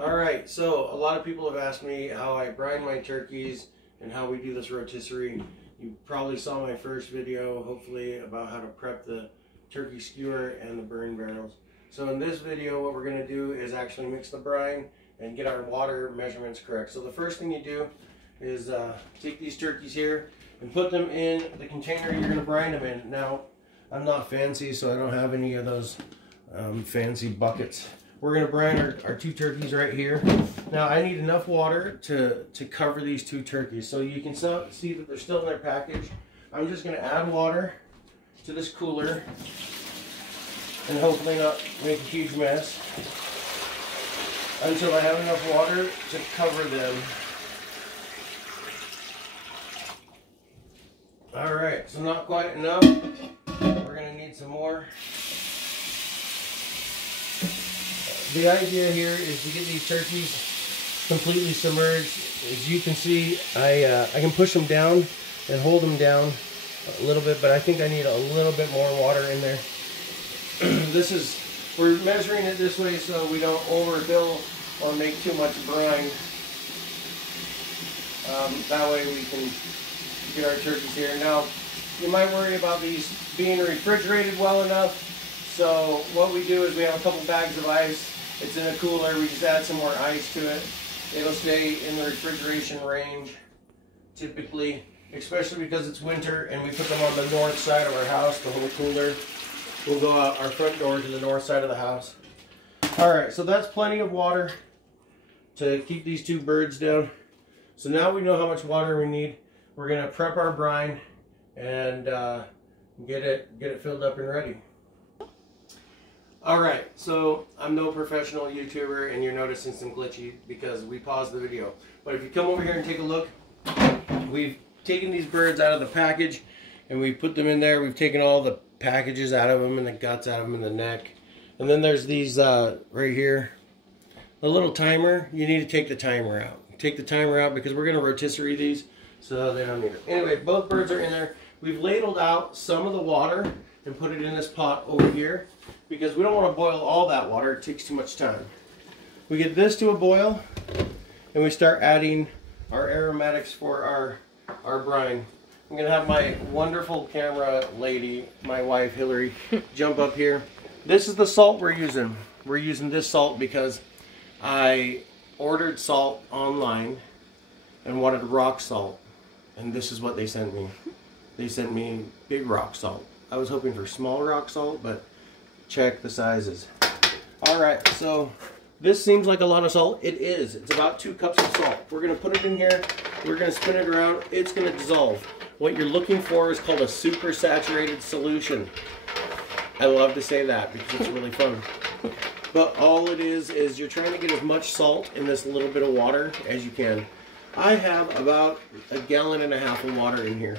Alright, so a lot of people have asked me how I brine my turkeys and how we do this rotisserie. You probably saw my first video, hopefully, about how to prep the turkey skewer and the burn barrels. So in this video, what we're going to do is actually mix the brine and get our water measurements correct. So the first thing you do is take these turkeys here and put them in the container you're going to brine them in. Now, I'm not fancy, so I don't have any of those fancy buckets. We're going to brine our two turkeys right here. Now, I need enough water to cover these two turkeys. So you can see that they're still in their package. I'm just going to add water to this cooler and hopefully not make a huge mess until I have enough water to cover them. Alright, so not quite enough. We're going to need some more. The idea here is to get these turkeys completely submerged. As you can see, I can push them down and hold them down a little bit, but I think I need a little bit more water in there. We're measuring it this way so we don't overfill or make too much brine. That way we can get our turkeys here. Now, you might worry about these being refrigerated well enough. So what we do is we have a couple bags of ice. It's in a cooler. We just add some more ice to it. It'll stay in the refrigeration range typically, especially because it's winter and we put them on the north side of our house. The whole cooler will go out our front door to the north side of the house. Alright, so that's plenty of water to keep these two birds down. So now we know how much water we need. We're going to prep our brine and get it filled up and ready. Alright, so I'm no professional YouTuber and you're noticing some glitchy because we paused the video. But if you come over here and take a look, we've taken these birds out of the package and we've put them in there. We've taken all the packages out of them and the guts out of them and the neck. And then there's these right here, a little timer. You need to take the timer out. Take the timer out because we're going to rotisserie these so they don't need it. Anyway, both birds are in there. We've ladled out some of the water and put it in this pot over here because we don't want to boil all that water. It takes too much time. We get this to a boil and we start adding our aromatics for our brine. I'm going to have my wonderful camera lady, my wife Hillary, jump up here. This is the salt we're using. We're using this salt because I ordered salt online and wanted rock salt. And this is what they sent me. They sent me big rock salt. I was hoping for small rock salt, but check the sizes. Alright, so this seems like a lot of salt. It is. It's about 2 cups of salt. We're going to put it in here. We're going to spin it around. It's going to dissolve. What you're looking for is called a super saturated solution. I love to say that because it's really fun. But all it is you're trying to get as much salt in this little bit of water as you can. I have about 1.5 gallons of water in here.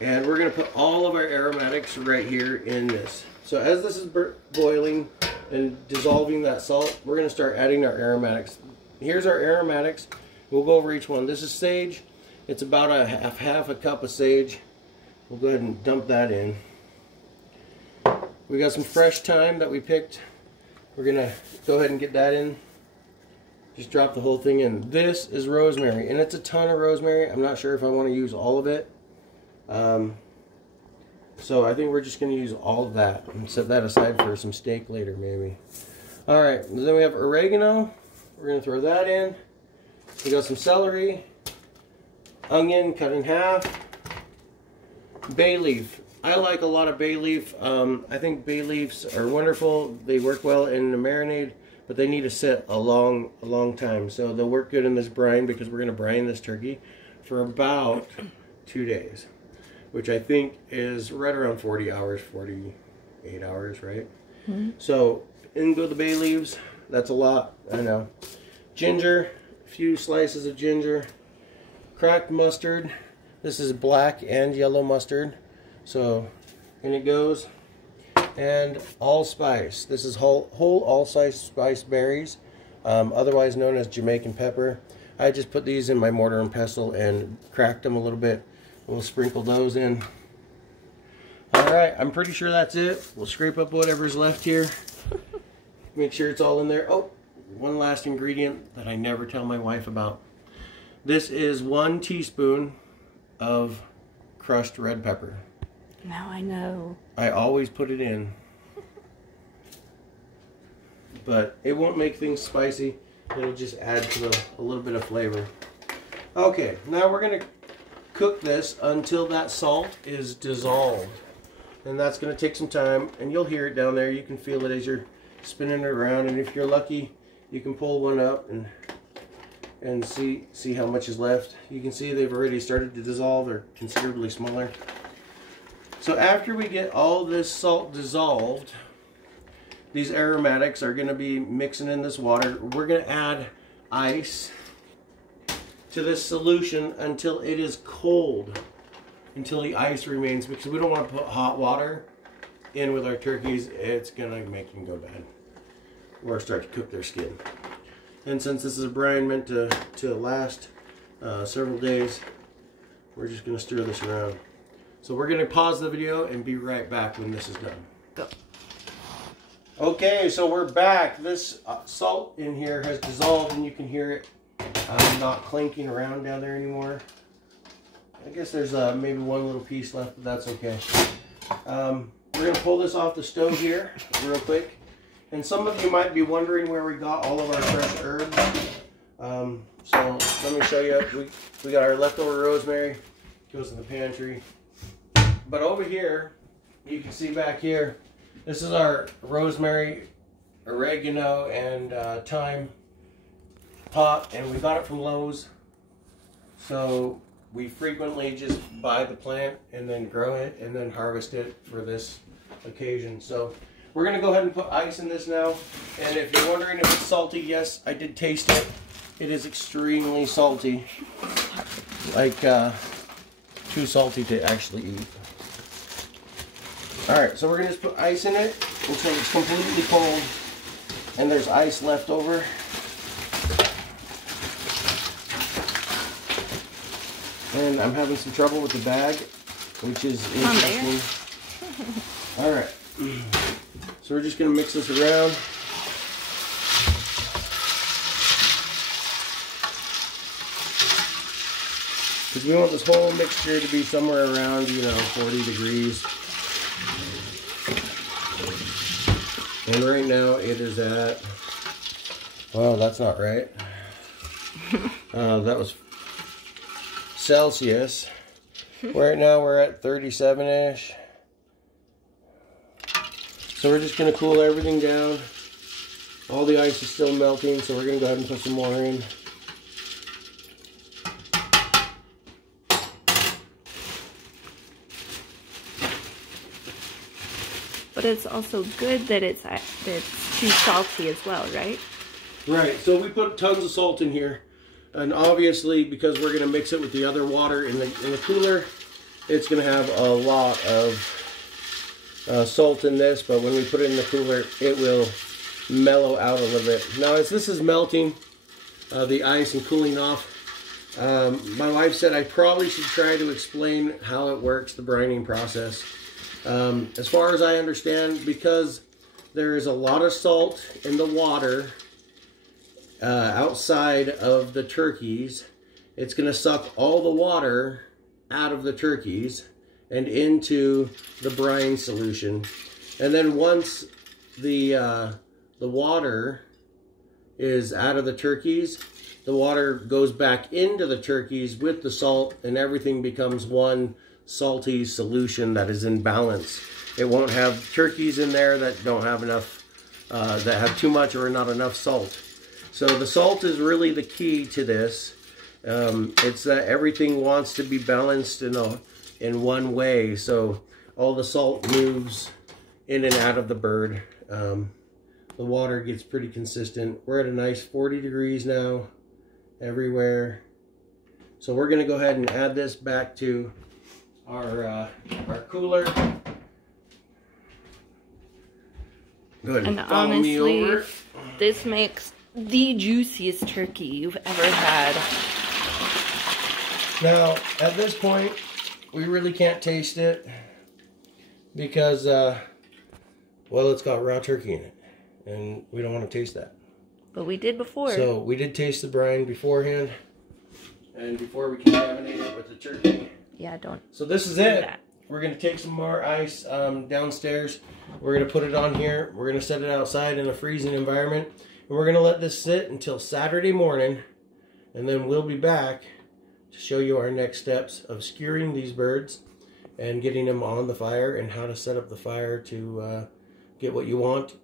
And we're going to put all of our aromatics right here in this. So as this is boiling and dissolving that salt, we're going to start adding our aromatics. Here's our aromatics. We'll go over each one. This is sage. It's about half a cup of sage. We'll go ahead and dump that in. We got some fresh thyme that we picked. We're going to go ahead and get that in. Just drop the whole thing in. This is rosemary, and it's a ton of rosemary. I'm not sure if I want to use all of it. So I think we're just going to use all of that and set that aside for some steak later maybe. Alright, then we have oregano. We're going to throw that in. We got some celery, onion cut in half, bay leaf. I like a lot of bay leaf. I think bay leaves are wonderful. They work well in a marinade, but they need to sit a long time. So they'll work good in this brine because we're going to brine this turkey for about 2 days, which I think is right around 40 hours, 48 hours, right? Mm-hmm. So in go the bay leaves. That's a lot, I know. Ginger, a few slices of ginger. Cracked mustard. This is black and yellow mustard. So in it goes. And allspice. This is whole allspice berries, otherwise known as Jamaican pepper. I just put these in my mortar and pestle and cracked them a little bit. We'll sprinkle those in. Alright, I'm pretty sure that's it. We'll scrape up whatever's left here. Make sure it's all in there. Oh, one last ingredient that I never tell my wife about. This is 1 teaspoon of crushed red pepper. Now I know. I always put it in. But it won't make things spicy. It'll just add to a little bit of flavor. Okay, now we're going to cook this until that salt is dissolved. And that's going to take some time, and you'll hear it down there. You can feel it as you're spinning it around, and if you're lucky, you can pull one up and see how much is left. You can see they've already started to dissolve. They're considerably smaller. So after we get all this salt dissolved, these aromatics are going to be mixing in this water. We're going to add ice to this solution until it is cold, until the ice remains, because we don't want to put hot water in with our turkeys. It's going to make them go bad or start to cook their skin. And since this is a brine meant to last several days, we're just going to stir this around. So we're going to pause the video and be right back when this is done. Go. Okay, so we're back. This salt in here has dissolved, and you can hear it not clinking around down there anymore. I guess there's maybe one little piece left, but that's okay. We're going to pull this off the stove here real quick. And some of you might be wondering where we got all of our fresh herbs. So let me show you. We got our leftover rosemary. Goes in the pantry. But over here, you can see back here, this is our rosemary, oregano, and thyme pot. And we got it from Lowe's. So we frequently just buy the plant and then grow it and then harvest it for this occasion. So we're going to go ahead and put ice in this now. And if you're wondering if it's salty, yes, I did taste it. It is extremely salty. Like too salty to actually eat. Alright, so we're going to just put ice in it until it's completely cold and there's ice left over. And I'm having some trouble with the bag, which is interesting. Alright, so we're just going to mix this around. Because we want this whole mixture to be somewhere around, 40 degrees. And right now it is at, well, that's not right. That was Celsius. Right now we're at 37-ish. So we're just going to cool everything down. All the ice is still melting, so we're going to go ahead and put some more in. But it's also good that it's too salty as well, right? Right. So we put tons of salt in here, and obviously because we're going to mix it with the other water in the cooler, it's going to have a lot of salt in this. But when we put it in the cooler, it will mellow out a little bit. Now, as this is melting, the ice and cooling off, my wife said I probably should try to explain how it works, the brining process. As far as I understand, because there is a lot of salt in the water outside of the turkeys, it's going to suck all the water out of the turkeys and into the brine solution. And then once the water is out of the turkeys, the water goes back into the turkeys with the salt, and everything becomes one salty solution that is in balance. It won't have turkeys in there that don't have enough, that have too much or not enough salt. So the salt is really the key to this. It's that everything wants to be balanced in one way, so all the salt moves in and out of the bird. The water gets pretty consistent. We're at a nice 40 degrees now everywhere. So we're going to go ahead and add this back to our cooler. Go ahead and follow me over. Honestly, this makes the juiciest turkey you've ever had. Now, at this point, we really can't taste it because, well, it's got raw turkey in it, and we don't want to taste that. But we did before. So we did taste the brine beforehand, and before we contaminate it with the turkey. Yeah, don't. So this is it. We're going to take some more ice downstairs. We're going to put it on here. We're going to set it outside in a freezing environment. And we're going to let this sit until Saturday morning. And then we'll be back to show you our next steps of skewering these birds and getting them on the fire and how to set up the fire to get what you want.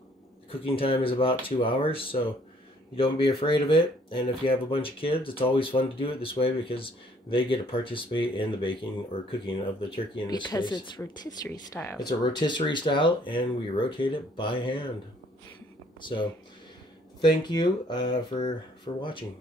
Cooking time is about 2 hours, so you don't be afraid of it. And if you have a bunch of kids, it's always fun to do it this way because they get to participate in the baking or cooking of the turkey in this case. Because it's rotisserie style. It's a rotisserie style, and we rotate it by hand. So, thank you for watching.